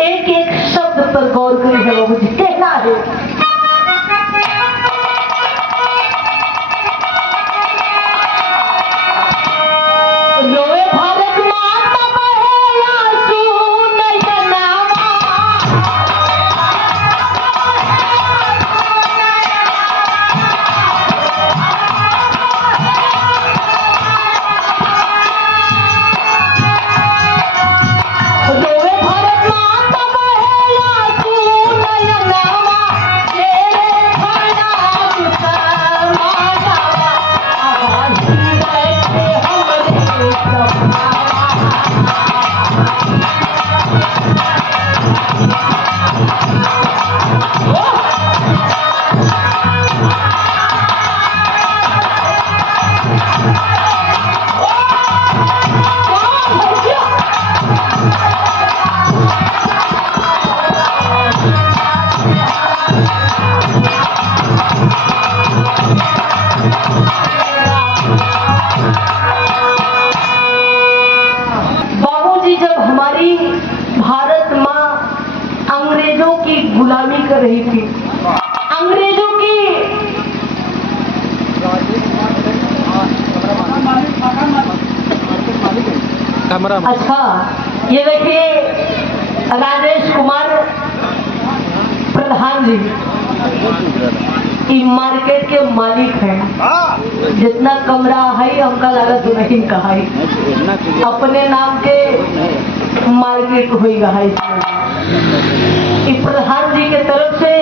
एक एक शब्द पर गौर करी है बाबूजी। कहना है रोए भारत माता बहे आंसू नयनावा, रोए भारत माता बहे आंसू नयनावा, तेरे खड़ा गुस्सा आवाज बैठे हमरे सपना। बाबूजी, जब हमारी भारत माँ अंग्रेजों की गुलामी कर रही थी, अंग्रेजों की अच्छा, ये देखिए राजेश कुमार प्रधान जी ई मार्केट के मालिक हैं। जितना कमरा है हमका लागत नहीं कहा है, अपने नाम के मार्केट होगा है। इस प्रधान जी के तरफ से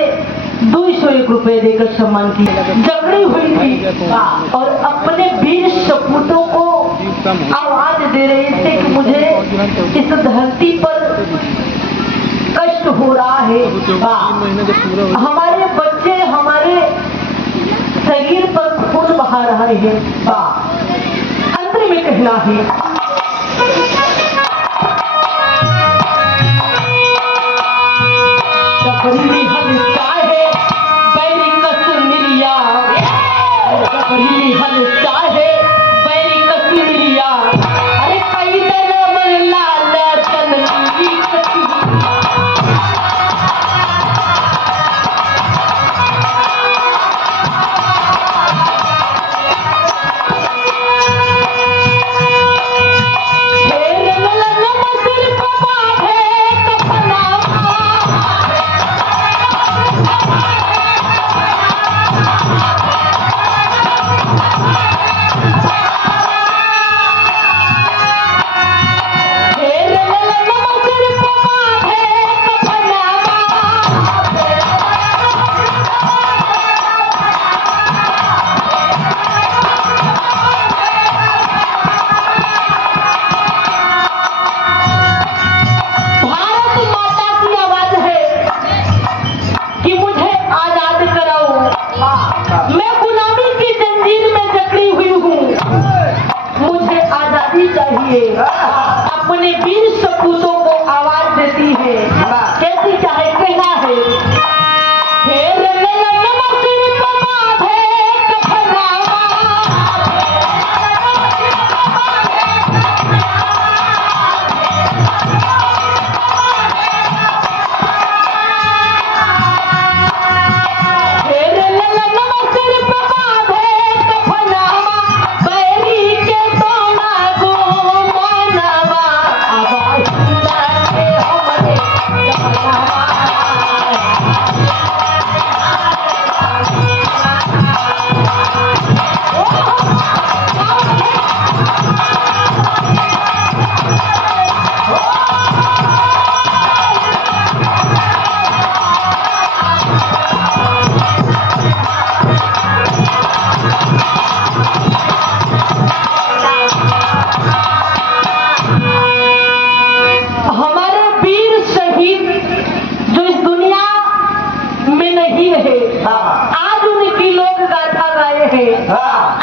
201 रुपए देकर सम्मान की जबड़ी हुई थी और अपने वीर सपूतों को आवाज दे रहे थे कि मुझे इस धरती पर कष्ट हो रहा है, हमारे बच्चे हमारे शरीर पर खून बहा रहे हैं। अंत में कहना है सबरी हलता है बैरी कश्मीरिया, सबरी हलता है बैरी कश्मीरिया, अरे कई दर लाल तनवी अपने वीर सपूतों को आवाज देती है। कैसी चाहे कहना है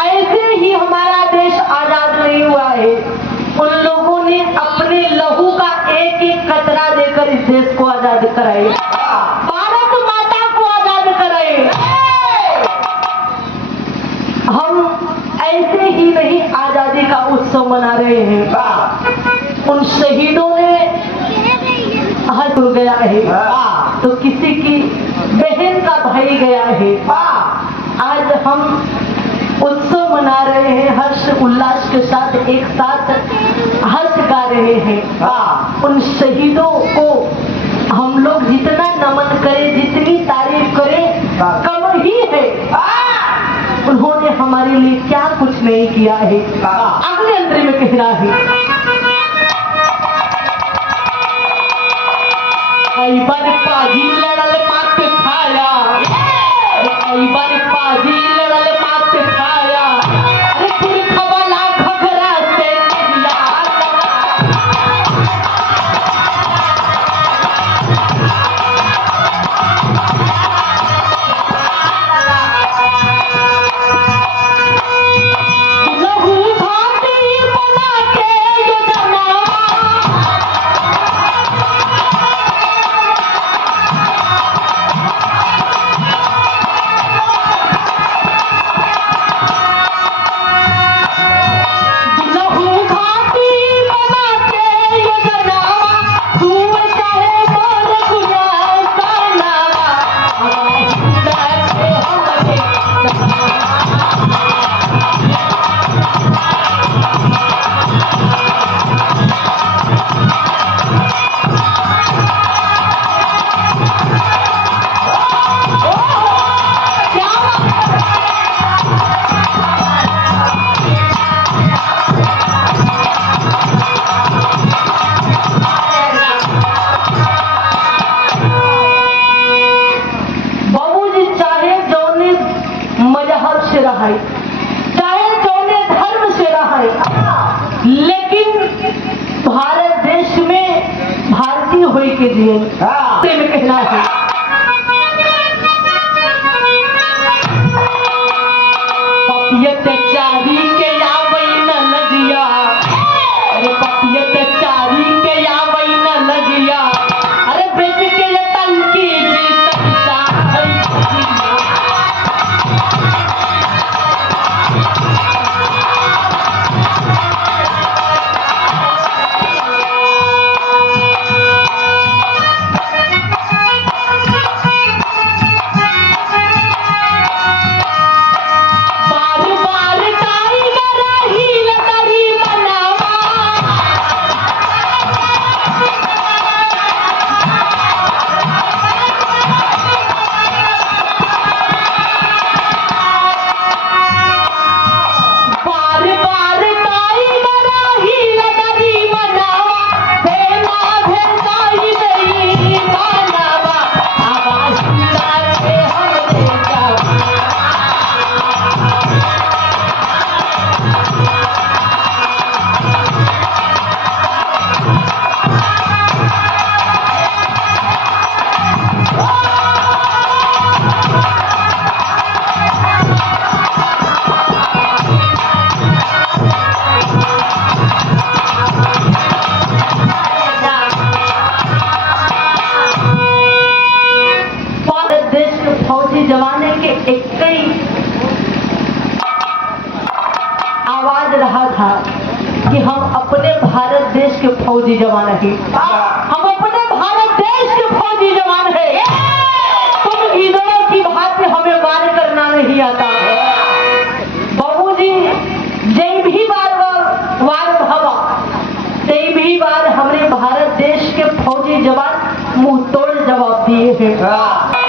ऐसे ही हमारा देश आजाद नहीं हुआ है। उन लोगों ने अपने लहू का एक एक कतरा देकर इस देश को आजाद कराए, भारत माता को आजाद कराए। हम ऐसे ही नहीं आजादी का उत्सव मना रहे हैं। उन शहीदों ने शुरू गया है तो किसी की बहन का भाई गया है। आज हम उत्सव मना रहे हैं, हर्ष उल्लास के साथ एक साथ हर्ष गा रहे हैं। उन शहीदों को हम लोग जितना नमन करें, जितनी तारीफ करें कम ही है। उन्होंने हमारे लिए क्या कुछ नहीं किया है। अगले अंतरे में कहना है, कई बार पाजी लड़ल मात खाया, कई बार पाजी लड़ल मात खाया, अरे पुरखवाला खबरा से लहू भाती बना के योजना, चाहे जौने धर्म से रहे, लेकिन भारत देश में भारतीय होई के दिए में कहना है, पपियत चारी के आवई न लगिया, अरे पपियत चारी के आवई न लगिया, अरे बेच के ये टंकी जमाने के एक कई आवाज रहा था कि हम अपने भारत देश के फौजी जवान हैं, हम अपने भारत देश के फौजी जवान हैं। तुम ईदों की भांति हमें वार करना नहीं आता। बाबूजी जय भी बार वार भवा, तई भी बार हमने भारत देश के फौजी जवान मुंह तोड़ जवाब दिए हैं।